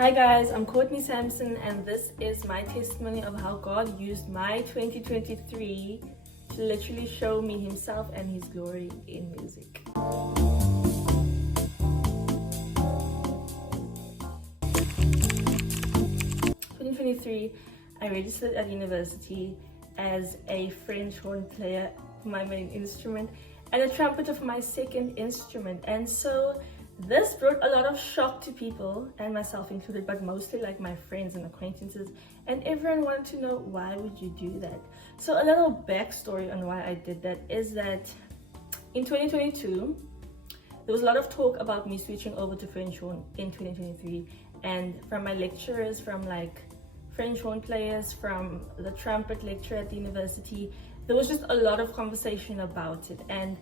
Hi guys, I'm Courtney Sampson and this is my testimony of how God used my 2023 to literally show me himself and his glory in music. 2023, I registered at university as a French horn player for my main instrument and a trumpeter for my second instrument. And so this brought a lot of shock to people, and myself included, but mostly like my friends and acquaintances, and everyone wanted to know, why would you do that? So a little backstory on why I did that is that in 2022, there was a lot of talk about me switching over to French horn in 2023, and from my lecturers, from like French horn players, from the trumpet lecturer at the university, there was just a lot of conversation about it. And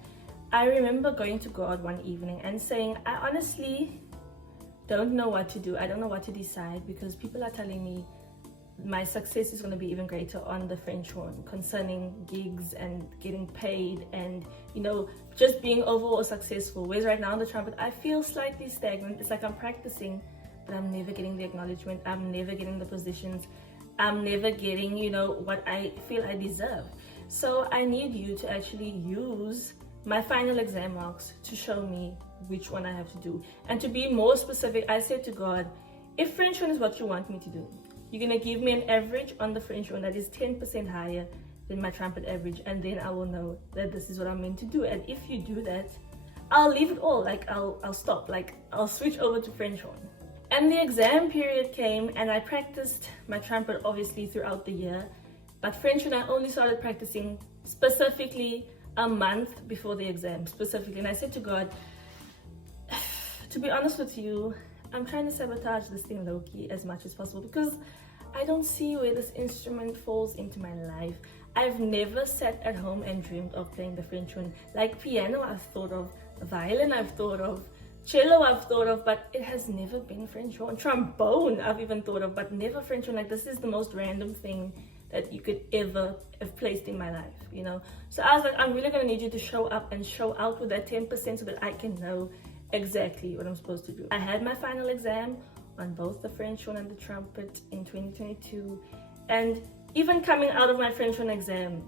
I remember going to God one evening and saying, I honestly don't know what to do. I don't know what to decide, because people are telling me my success is going to be even greater on the French horn concerning gigs and getting paid and, you know, just being overall successful. Whereas right now on the trumpet, I feel slightly stagnant. It's like I'm practicing, but I'm never getting the acknowledgement. I'm never getting the positions. I'm never getting, you know, what I feel I deserve. So I need you to actually use my final exam marks to show me which one I have to do. And to be more specific, I said to God, if French horn is what you want me to do, you're gonna give me an average on the French horn that is 10% higher than my trumpet average, and then I will know that this is what I'm meant to do. And if you do that, I'll leave it all. Like I'll stop, like I'll switch over to French horn. And the exam period came, and I practiced my trumpet obviously throughout the year, but French horn I only started practicing specifically a month before the exam specifically. And I said to God, to be honest with you, I'm trying to sabotage this thing low-key as much as possible, because I don't see where this instrument falls into my life. I've never sat at home and dreamed of playing the French horn. Like piano I've thought of, violin I've thought of, cello I've thought of, but it has never been French horn. Trombone I've even thought of, but never French horn. Like, this is the most random thing that you could ever have placed in my life, you know? So I was like, I'm really gonna need you to show up and show out with that 10% so that I can know exactly what I'm supposed to do. I had my final exam on both the French horn and the trumpet in 2022. And even coming out of my French horn exam,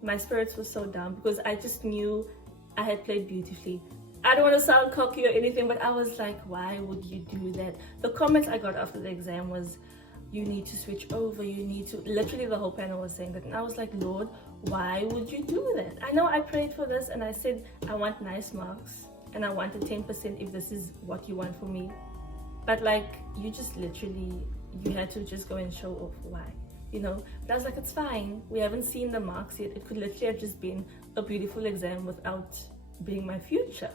my spirits were so down, because I just knew I had played beautifully. I don't want to sound cocky or anything, but I was like, why would you do that? The comments I got after the exam was, you need to switch over, you need to, literally the whole panel was saying that. And I was like, Lord, why would you do that? I know I prayed for this and I said, I want nice marks and I wanted 10% if this is what you want for me. But like, you just literally, you had to just go and show off why, you know? But I was like, it's fine. We haven't seen the marks yet. It could literally have just been a beautiful exam without being my future.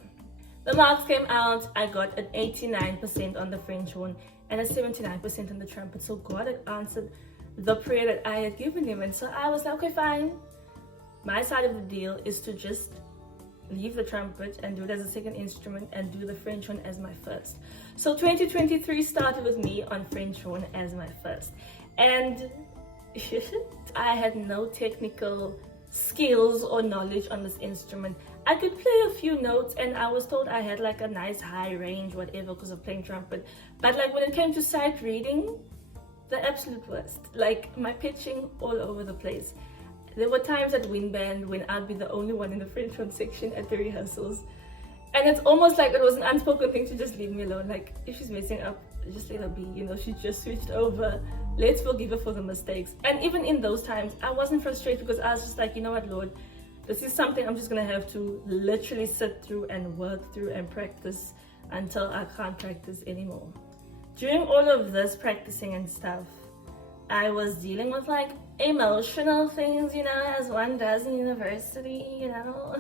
The marks came out. I got an 89% on the French horn and a 79% on the trumpet. So God had answered the prayer that I had given him. And so I was like, okay, fine. My side of the deal is to just leave the trumpet and do it as a second instrument and do the French horn as my first. So 2023 started with me on French horn as my first. And I had no technical skills or knowledge on this instrument. I could play a few notes, and I was told I had like a nice high range, whatever, because of playing trumpet. But like when it came to sight reading, the absolute worst. Like my pitching all over the place. There were times at wind band when I'd be the only one in the French horn section at the rehearsals. And it's almost like it was an unspoken thing to just leave me alone. Like, if she's messing up, just let her be, you know, she just switched over. Let's forgive her for the mistakes. And even in those times, I wasn't frustrated, because I was just like, you know what, Lord, this is something I'm just gonna have to literally sit through and work through and practice until I can't practice anymore. During all of this practicing and stuff, I was dealing with like emotional things, you know, as one does in university, you know.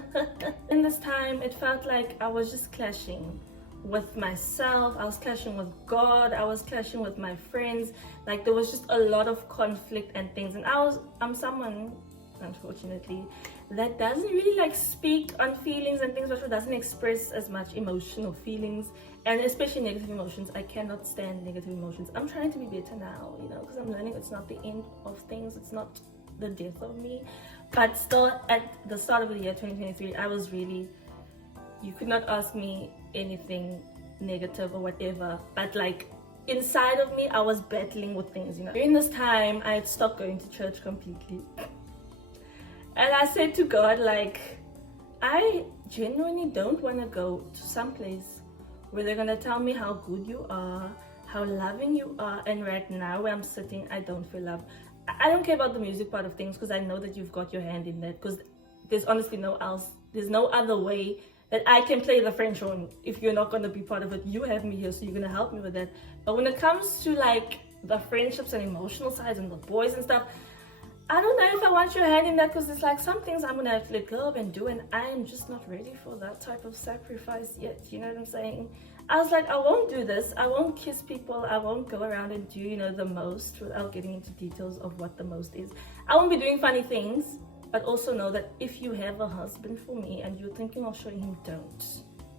In this time, it felt like I was just clashing with myself. I was clashing with God. I was clashing with my friends. Like, there was just a lot of conflict and things. And I'm someone, unfortunately, that doesn't really like speak on feelings and things, but doesn't express as much emotional feelings, and especially negative emotions. I cannot stand negative emotions. I'm trying to be better now, you know, because I'm learning it's not the end of things. It's not the death of me. But still, at the start of the year 2023, I was really, you could not ask me anything negative or whatever, but like inside of me, I was battling with things, you know. During this time, I had stopped going to church completely. And I said to God, like, I genuinely don't want to go to some place where they're going to tell me how good you are, how loving you are, and right now where I'm sitting, I don't feel love. I don't care about the music part of things because I know that you've got your hand in that, because there's honestly there's no other way that I can play the French horn if you're not going to be part of it. You have me here, so you're going to help me with that. But when it comes to like the friendships and emotional sides and the boys and stuff, I don't know if I want your hand in that, because it's like some things I'm going to have to let go of and do, and I am just not ready for that type of sacrifice yet. You know what I'm saying? I was like, I won't do this. I won't kiss people. I won't go around and do, you know, the most, without getting into details of what the most is. I won't be doing funny things, but also know that if you have a husband for me and you're thinking of showing him, don't.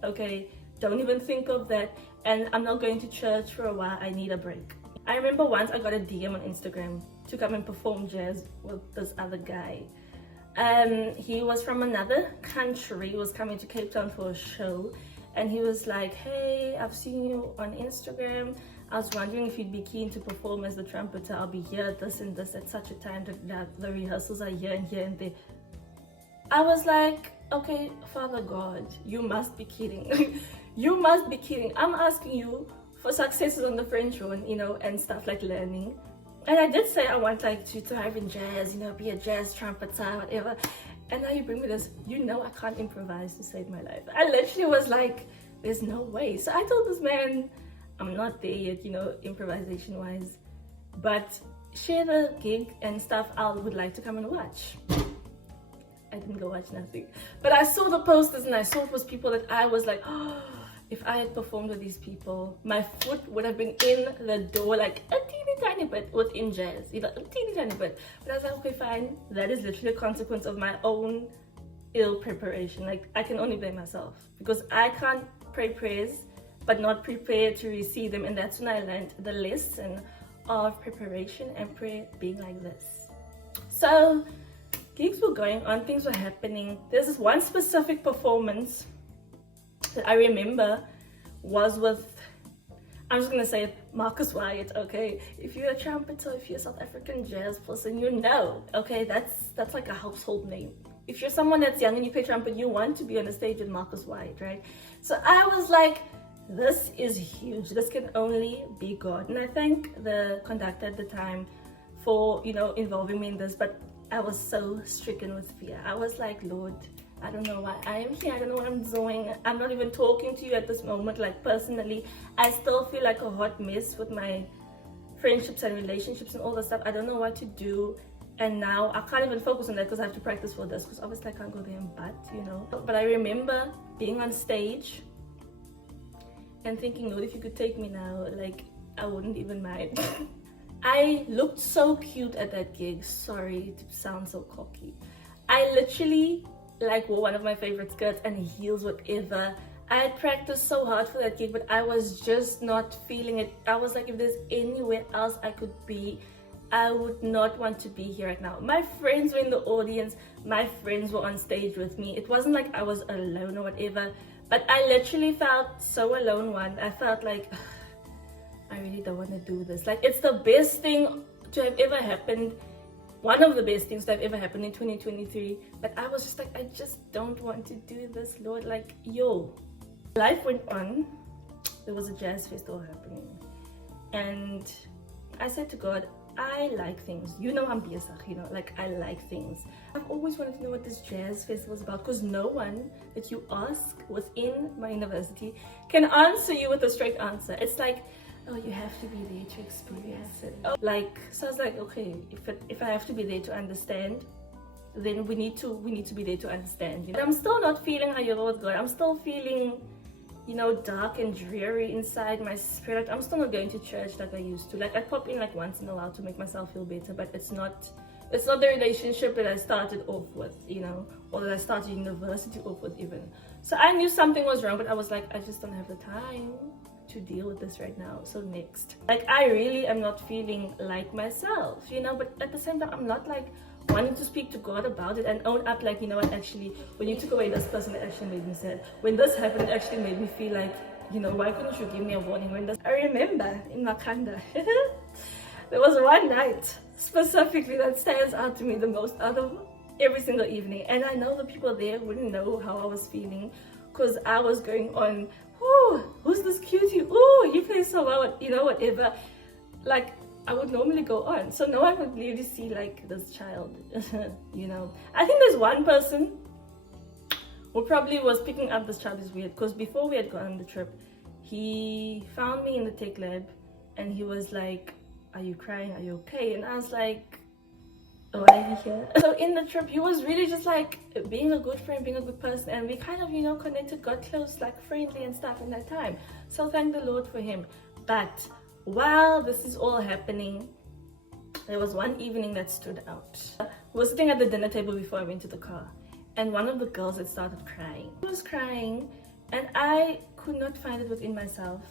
Okay? Don't even think of that. And I'm not going to church for a while. I need a break. I remember once I got a DM on Instagram to come and perform jazz with this other guy. He was from another country. He was coming to Cape Town for a show. And he was like, hey, I've seen you on Instagram. I was wondering if you'd be keen to perform as the trumpeter. I'll be here, this and this, at such a time that the rehearsals are here and there. I was like, okay, Father God, you must be kidding. You must be kidding. I'm asking you for successes on the French horn, you know, and stuff like learning. And I did say I want like to thrive in jazz, you know, be a jazz trumpeter, whatever. And now you bring me this, you know, I can't improvise to save my life. I literally was like, there's no way. So I told this man, I'm not there yet, you know, improvisation wise, but share the gig and stuff. I would like to come and watch. I didn't go watch nothing, but I saw the posters and I saw it was people that I was like, oh, if I had performed with these people, my foot would have been in the door like a teeny tiny bit within jazz, you know, a teeny tiny bit. But I was like, okay, fine. That is literally a consequence of my own ill preparation. Like, I can only blame myself because I can't pray prayers but not prepare to receive them. And that's when I learned the lesson of preparation and prayer being like this. So gigs were going on, things were happening. There's this one specific performance that I remember was with, I'm just gonna say it, Marcus Wyatt. Okay, if you're a trumpeter, if you're a South African jazz person, you know, okay, that's like a household name. If you're someone that's young and you play trumpet, you want to be on a stage with Marcus Wyatt, right? So I was like, this is huge. This can only be God. And I thank the conductor at the time for, you know, involving me in this, but I was so stricken with fear. I was like, Lord, I don't know why I am here. I don't know what I'm doing. I'm not even talking to you at this moment, like personally. I still feel like a hot mess with my friendships and relationships and all that stuff. I don't know what to do. And now I can't even focus on that because I have to practice for this, because obviously I can't go there and butt, you know. But I remember being on stage and thinking, Lord, if you could take me now, like, I wouldn't even mind. I looked so cute at that gig. Sorry to sound so cocky. I literally like wore one of my favorite skirts and heels, whatever. I had practiced so hard for that gig, but I was just not feeling it. I was like, if there's anywhere else I could be, I would not want to be here right now. My friends were in the audience. My friends were on stage with me. It wasn't like I was alone or whatever, but I literally felt so alone. I felt like, I really don't want to do this. Like, it's the best thing to have ever happened. One of the best things that have ever happened in 2023. But I was just like, I just don't want to do this, Lord. Like, yo. Life went on. There was a jazz festival happening. And I said to God, I like things. You know I'm Biasach, you know, like I like things. I've always wanted to know what this jazz festival is about, because no one that you ask within my university can answer you with a straight answer. It's like, oh, you have to be there to experience it. Oh, like, so I was like, okay, if I have to be there to understand, then we need to be there to understand. You know? I'm still not feeling a year old God. I'm still feeling, you know, dark and dreary inside my spirit. I'm still not going to church like I used to. Like, I pop in like once in a while to make myself feel better, but it's not the relationship that I started off with, you know, or that I started university off with even. So I knew something was wrong, but I was like, I just don't have the time to deal with this right now. So next, like, I really am not feeling like myself, you know, but at the same time, I'm not like wanting to speak to God about it and own up, like, you know what, actually, when you took away this person, it actually made me sad. When this happened, it actually made me feel like You know, why couldn't you give me a warning when this? I remember in Makhanda, there was one night specifically that stands out to me the most out of every single evening. And I know the people there wouldn't know how I was feeling because I was going on, oh, who's this cutie? Oh, you play so well, you know, whatever. Like, I would normally go on. So no one would really see like this child, you know. I think there's one person who probably was picking up this child is weird because before we had gone on the trip, he found me in the tech lab and he was like, are you crying? Are you okay? And I was like, why are you here? So in the trip, he was really just like being a good friend, being a good person. And we kind of, you know, connected, got close, like friendly and stuff in that time. So thank the Lord for him. But while this is all happening, there was one evening that stood out. We were sitting at the dinner table before I went to the car. And one of the girls had started crying. She was crying and I could not find it within myself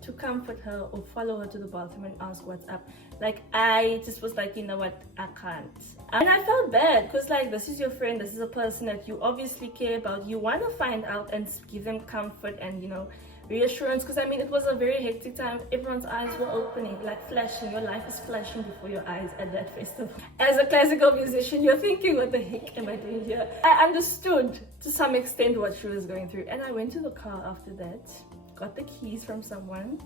to comfort her or follow her to the bathroom and ask what's up. Like, I just was like, you know what, I can't. And I felt bad because like, this is your friend, this is a person that you obviously care about. You want to find out and give them comfort and, you know, reassurance, because I mean, it was a very hectic time. Everyone's eyes were opening, like flashing. Your life is flashing before your eyes at that festival. As a classical musician, you're thinking, what the heck am I doing here? I understood to some extent what she was going through. And I went to the car after that, got the keys from someone.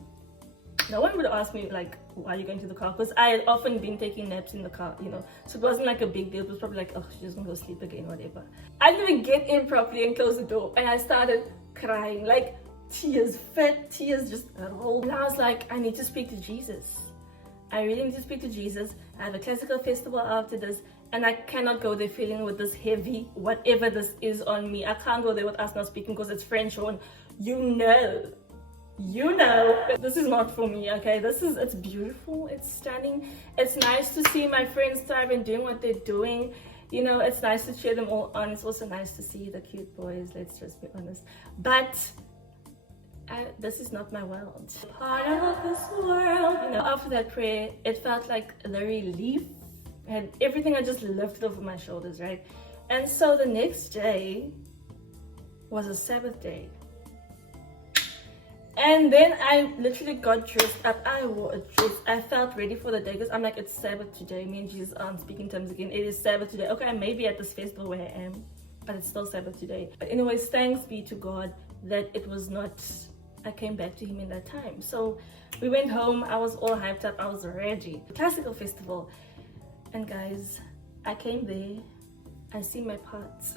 No one would ask me like, why are you going to the car? Because I had often been taking naps in the car, you know, so it wasn't like a big deal. It was probably like, oh, she's just gonna go sleep again, whatever. I didn't even get in properly and close the door, and I started crying, like tears, fat tears just rolled. And I was like, I need to speak to Jesus. I really need to speak to Jesus. I have a classical festival after this, and I cannot go there feeling with this heavy, whatever this is on me. I can't go there with us not speaking because it's French on, you know, this is not for me. Okay, it's beautiful, it's stunning, it's nice to see my friends thrive and doing what they're doing, you know. It's nice to cheer them all on. It's also nice to see the cute boys, let's just be honest. But this is not my world, part of this world, you know. After that prayer, it felt like the relief and everything I just lifted off of my shoulders, right? And so the next day was a Sabbath day. And then I literally got dressed up. I wore a dress. I felt ready for the day because I'm like, it's Sabbath today. Me and Jesus aren't speaking terms again. It is Sabbath today. Okay, I may be at this festival where I am, but it's still Sabbath today. But anyways, thanks be to God that it was not, I came back to him in that time. So we went home. I was all hyped up. I was ready. Classical festival. And guys, I came there. I see my parts.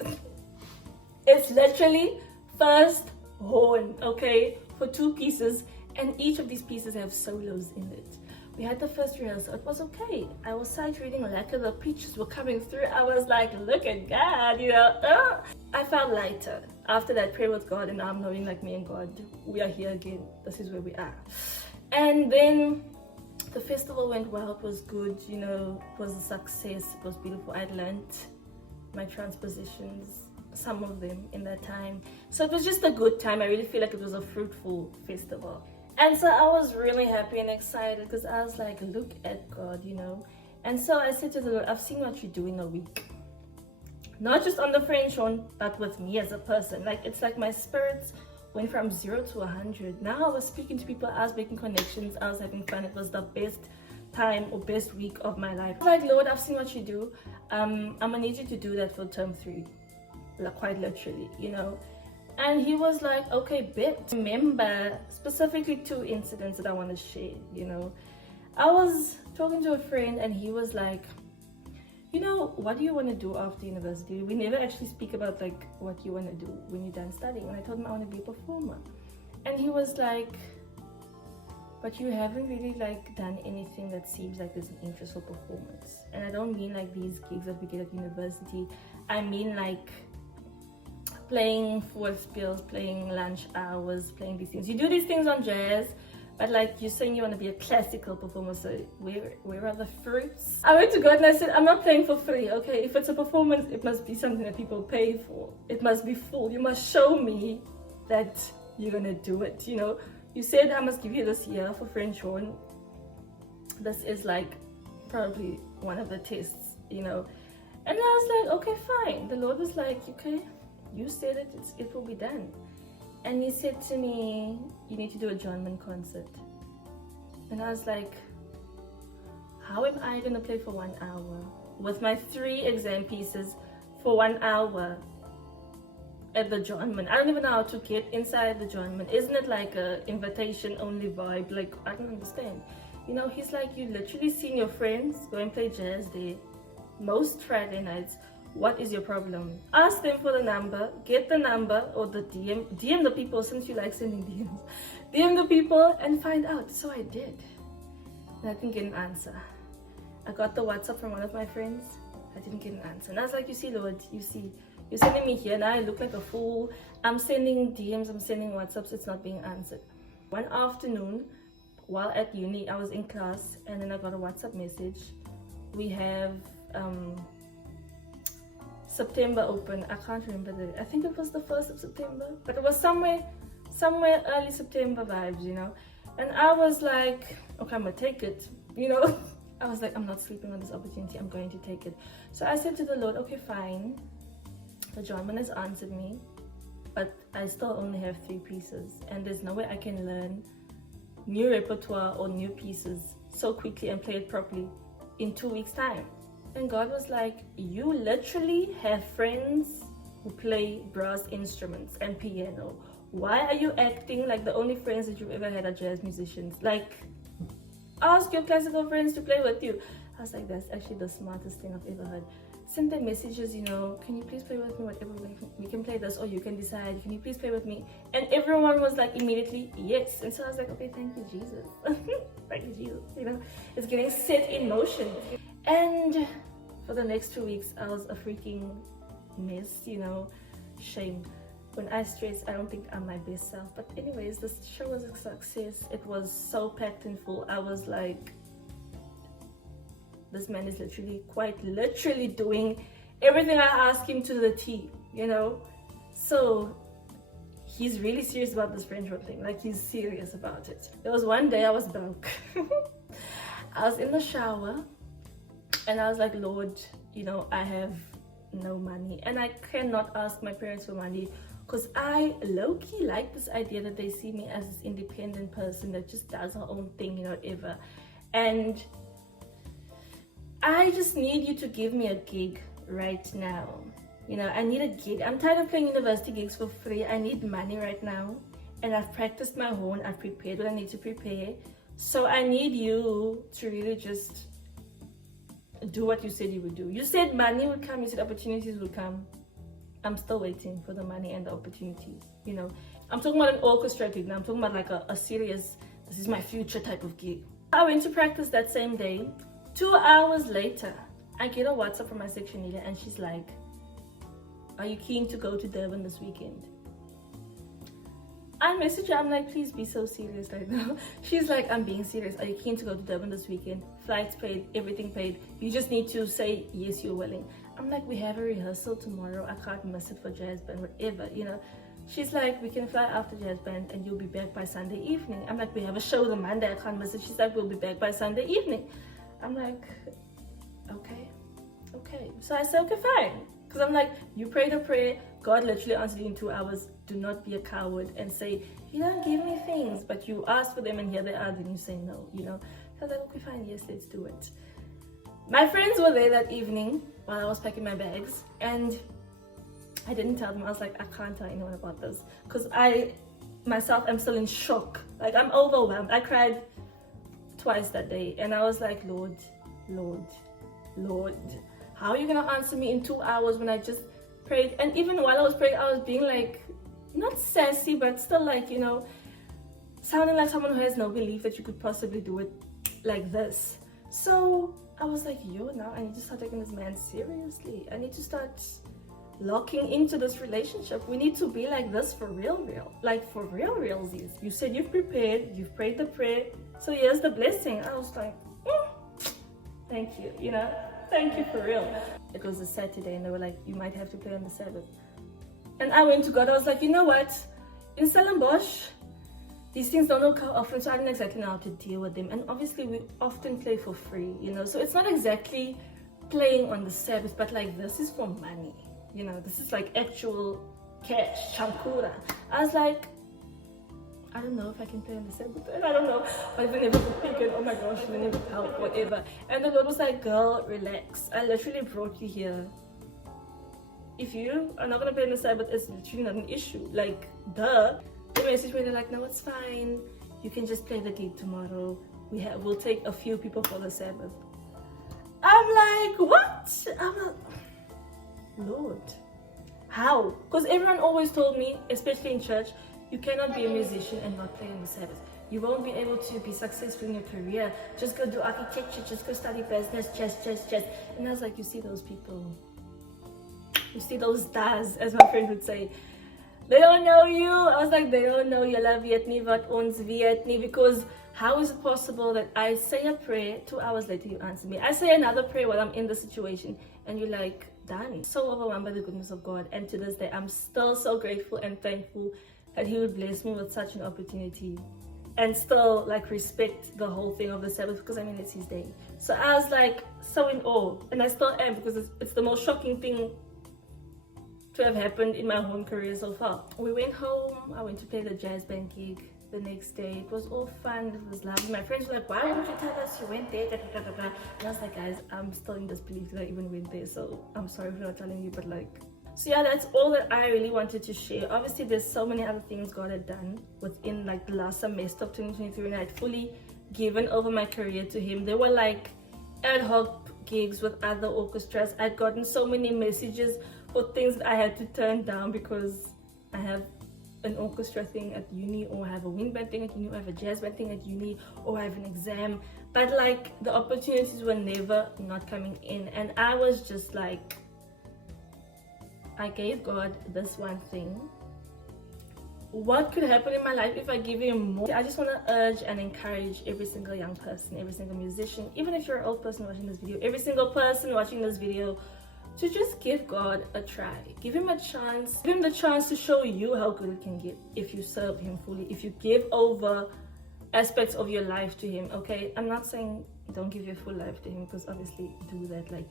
It's literally first horn, okay? For 2 pieces, and each of these pieces have solos in it. We had the first rehearsal. It was okay. I was sight reading like the preachers were coming through. I was like, look at God, you know. I felt lighter after that prayer with God, and I'm knowing like me and God, we are here again. This is where we are. And then the festival went well. It was good, you know. It was a success. It was beautiful. I'd learned my transpositions, some of them in that time. So it was just a good time. I really feel like it was a fruitful festival. And so I was really happy and excited because I was like, look at God, you know. And so I said to the Lord, I've seen what you do in a week. Not just on the French horn, but with me as a person. Like, it's like my spirits went from 0 to 100. Now I was speaking to people, I was making connections, I was having fun. It was the best time or best week of my life. I was like, Lord, I've seen what you do. I'm gonna need you to do that for term 3. Like, quite literally, you know. And he was like, okay, bet. Remember specifically 2 incidents that I want to share, you know. I was talking to a friend and he was like, you know, what do you want to do after university? We never actually speak about like what you want to do when you're done studying. And I told him I want to be a performer. And he was like, but you haven't really like done anything that seems like there's an interest for performance. And I don't mean like these gigs that we get at university. I mean like playing Voorspels, playing lunch hours, playing these things. You do these things on jazz, but like you're saying you want to be a classical performer, so where are the fruits? I went to God and I said, I'm not playing for free, okay? If it's a performance, it must be something that people pay for. It must be full. You must show me that you're gonna do it, you know? You said I must give you this year for French horn. This is like probably one of the tests, you know? And I was like, okay, fine. The Lord was like, okay, you said it, it will be done. And he said to me, you need to do a Johnman concert. And I was like, how am I gonna play for 1 hour with my 3 exam pieces for 1 hour at the Johnman? I don't even know how to get inside the Johnman. Isn't it like a invitation only vibe? Like, I don't understand. You know, he's like, you literally seen your friends go and play jazz there most Friday nights. What is your problem? Ask them for the number, get the number or the DM the people, since you like sending DMs. DM the people and find out. So I did. And I didn't get an answer. I got the WhatsApp from one of my friends. I didn't get an answer. And I was like, you see, Lord, you see, you're sending me here now. I look like a fool. I'm sending DMs, I'm sending WhatsApps. It's not being answered. One afternoon, while at uni, I was in class and then I got a WhatsApp message. We have September open. I can't remember I think it was the 1st of September, but it was somewhere early September vibes, you know. And I was like, okay, I'm gonna take it, you know. I was like, I'm not sleeping on this opportunity, I'm going to take it. So I said to the Lord, okay, fine. The Johnman has answered me, but I still only have 3 pieces, and there's no way I can learn new repertoire or new pieces so quickly and play it properly in 2 weeks' time. And God was like, you literally have friends who play brass instruments and piano. Why are you acting like the only friends that you've ever had are jazz musicians? Like, ask your classical friends to play with you. I was like, that's actually the smartest thing I've ever heard. Send them messages, you know, can you please play with me, whatever, we can play this, or you can decide, can you please play with me? And everyone was like immediately yes. And so I was like, okay, thank you, Jesus. Thank you, Jesus. You know, it's getting set in motion. And for the next 2 weeks, I was a freaking mess, you know. Shame. When I stress, I don't think I'm my best self. But anyways, this show was a success. It was so packed and full. I was like, this man is quite literally doing everything I ask him to the T, you know. So he's really serious about this French horn thing. Like, he's serious about it. There was one day I was broke. I was in the shower and I was like, Lord, you know, I have no money and I cannot ask my parents for money, because I low-key like this idea that they see me as this independent person that just does her own thing, you know, whatever. And I just need you to give me a gig right now. You know, I need a gig. I'm tired of playing university gigs for free. I need money right now. And I've practiced my horn. I've prepared what I need to prepare. So I need you to really just do what you said you would do. You said money would come. You said opportunities would come. I'm still waiting for the money and the opportunities. You know, I'm talking about an orchestra gig now. I'm talking about like a serious, this is my future type of gig. I went to practice that same day. 2 hours later, I get a WhatsApp from my section leader and she's like, are you keen to go to Durban this weekend? I message her, I'm like, please be so serious right now. She's like, I'm being serious. Are you keen to go to Durban this weekend? Flights paid, everything paid. You just need to say, yes, you're willing. I'm like, we have a rehearsal tomorrow. I can't miss it for jazz band, whatever, you know. She's like, we can fly after jazz band and you'll be back by Sunday evening. I'm like, we have a show the Monday, I can't miss it. She's like, we'll be back by Sunday evening. I'm like, okay. So I said, okay, fine. Because I'm like, you prayed a prayer, God literally answered you in 2 hours. Do not be a coward and say, you don't give me things, but you ask for them and here they are, then you say no, you know. So I was like, okay, fine, yes, let's do it. My friends were there that evening while I was packing my bags, and I didn't tell them. I was like, I can't tell anyone about this, because I myself am still in shock. Like, I'm overwhelmed. I cried twice that day, and I was like, Lord, how are you gonna answer me in 2 hours when I just prayed? And even while I was praying, I was being like, not sassy, but still like, you know, sounding like someone who has no belief that you could possibly do it like this. So I was like, yo, now I need to start taking this man seriously. I need to start locking into this relationship. We need to be like this for real. Like, for realsies. You said you've prepared, you've prayed the prayer, so here's the blessing. I was like, thank you, you know, thank you for real. It was a Saturday and they were like, you might have to play on the Sabbath. And I went to God. I was like, you know what, in Stellenbosch, these things don't occur often, so I don't exactly know how to deal with them. And obviously we often play for free, you know, so it's not exactly playing on the Sabbath, but like, this is for money, you know, this is like actual cash, chankura. I was like, I don't know if I can play on the Sabbath. I don't know. But whenever I'm thinking, oh my gosh, we need help, whatever. And the Lord was like, girl, relax. I literally brought you here. If you are not going to play on the Sabbath, it's literally not an issue. Like, duh. The message where they're like, no, it's fine. You can just play the gig tomorrow. We'll take a few people for the Sabbath. I'm like, what? I'm like, Lord, how? Because everyone always told me, especially in church, you cannot be a musician and not play on the Sabbath. You won't be able to be successful in your career. Just go do architecture, just go study business, just. And I was like, you see those people? You see those stars, as my friend would say. They don't know you. I was like, they don't know julle weet nie wat ons weet nie. Because how is it possible that I say a prayer, 2 hours later you answer me? I say another prayer while I'm in the situation and you're like, done. So overwhelmed by the goodness of God. And to this day, I'm still so grateful and thankful that He would bless me with such an opportunity. And still like respect the whole thing of the Sabbath, because I mean, it's His day. So I was like so in awe. And I still am, because it's the most shocking thing to have happened in my whole career so far. We went home. I went to play the jazz band gig the next day. It was all fun. It was lovely. My friends were like, why didn't you tell us you went there? And I was like, guys, I'm still in disbelief that I even went there. So I'm sorry for not telling you, but like, so yeah, that's all that I really wanted to share. Obviously, there's so many other things God had done within like the last semester of 2023, and I had fully given over my career to Him. There were like ad hoc gigs with other orchestras. I'd gotten so many messages for things that I had to turn down because I have an orchestra thing at uni, or I have a wind band thing at uni, or I have a jazz band thing at uni, or I have an exam. But like the opportunities were never not coming in, and I was just like, I gave God this one thing. What could happen in my life if I give Him more? I just want to urge and encourage every single young person, every single musician, even if you're an old person watching this video, every single person watching this video, to just give God a try. Give Him a chance. Give Him the chance to show you how good it can get if you serve Him fully, if you give over aspects of your life to Him, okay? I'm not saying don't give your full life to Him, because obviously do that. Like,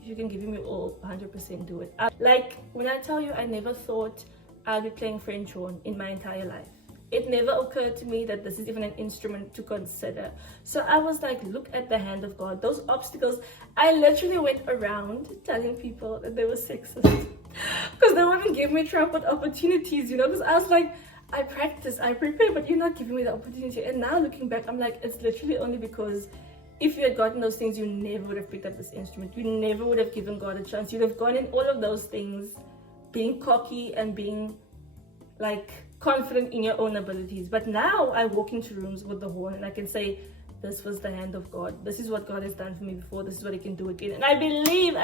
if you can give Him your all, 100% do it. Like, when I tell you I never thought I'd be playing French horn in my entire life. It never occurred to me that this is even an instrument to consider. So I was like, look at the hand of God. Those obstacles, I literally went around telling people that they were sexist because they wouldn't give me trumpet opportunities, you know, because I was like, I practice, I prepare, but you're not giving me the opportunity. And now looking back, I'm like, it's literally only because if you had gotten those things, you never would have picked up this instrument. You never would have given God a chance. You'd have gone in all of those things being cocky and being like confident in your own abilities. But now I walk into rooms with the horn and I can say, this was the hand of God. This is what God has done for me before. This is what He can do again. And I believe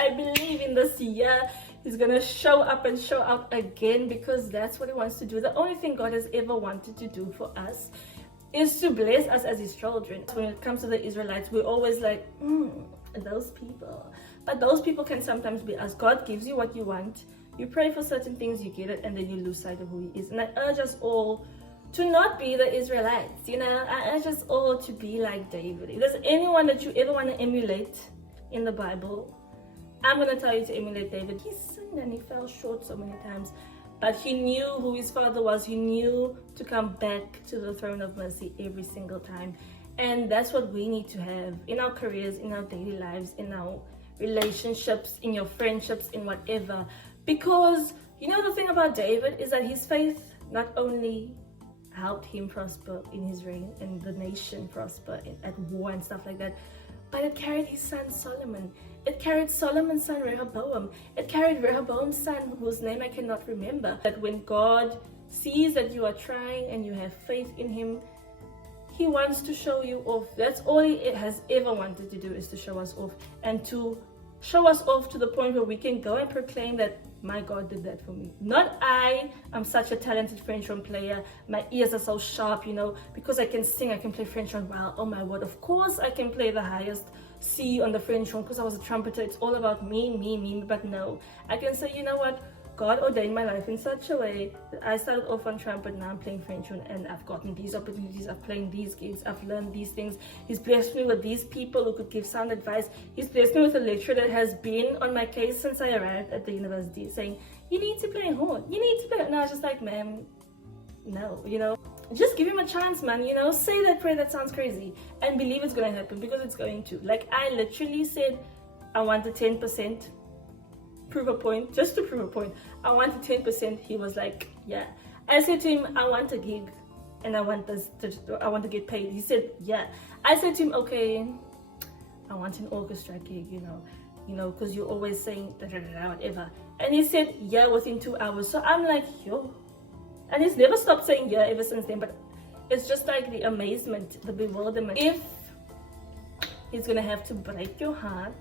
in this year He's gonna show up and show out again, because that's what He wants to do. The only thing God has ever wanted to do for us is to bless us as His children. When it comes to the Israelites, we're always like, those people. But those people can sometimes be us. God gives you what you want. You pray for certain things, you get it, and then you lose sight of who He is. And I urge us all to not be the Israelites, you know. I urge us all to be like David. If there's anyone that you ever want to emulate in the Bible, I'm going to tell you to emulate David. He sinned and he fell short so many times, but he knew who his father was. He knew to come back to the throne of mercy every single time. And that's what we need to have in our careers, in our daily lives, in our relationships, in your friendships, in whatever. Because, you know, the thing about David is that his faith not only helped him prosper in his reign and the nation prosper at war and stuff like that, but it carried his son Solomon. It carried Solomon's son Rehoboam. It carried Rehoboam's son, whose name I cannot remember. That when God sees that you are trying and you have faith in Him, He wants to show you off. That's all He has ever wanted to do, is to show us off, and to show us off to the point where we can go and proclaim that my God did that for me. Not I'm such a talented French horn player. My ears are so sharp, you know, because I can sing, I can play French horn well. Oh my word, of course I can play the highest C on the French horn because I was a trumpeter. It's all about me. But no, I can say, you know what? God ordained my life in such a way that I started off on trumpet, now I'm playing French horn, and I've gotten these opportunities, I've played these gigs, I've learned these things. He's blessed me with these people who could give sound advice. He's blessed me with a lecturer that has been on my case since I arrived at the university, saying, you need to play horn, you need to play. And I was just like, ma'am, no, you know. just give him a chance, man. You know, say that prayer that sounds crazy and believe it's gonna happen, because it's going to. Like, I literally said, I want the 10%, prove a point, just to prove a point. I want the 10%. He was like, yeah. I said to him, I want a gig and I want I want to get paid. He said, yeah. I said to him, okay, I want an orchestra gig, you know, because you're always saying da, da, da, da, whatever. And he said, yeah, within 2 hours. So I'm like, yo. And he's never stopped saying yeah ever since then. But it's just like the amazement, the bewilderment. If he's going to have to break your heart,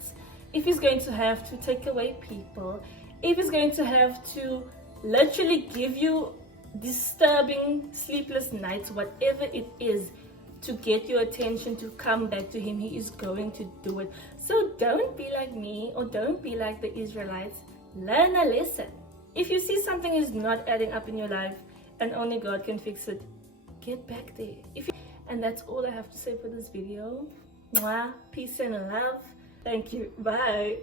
if he's going to have to take away people, if he's going to have to literally give you disturbing sleepless nights, whatever it is, to get your attention to come back to him, he is going to do it. So don't be like me, or don't be like the Israelites. Learn a lesson. If you see something is not adding up in your life and only God can fix it, get back there. And that's all I have to say for this video. Mwah, peace and love. Thank you. Bye.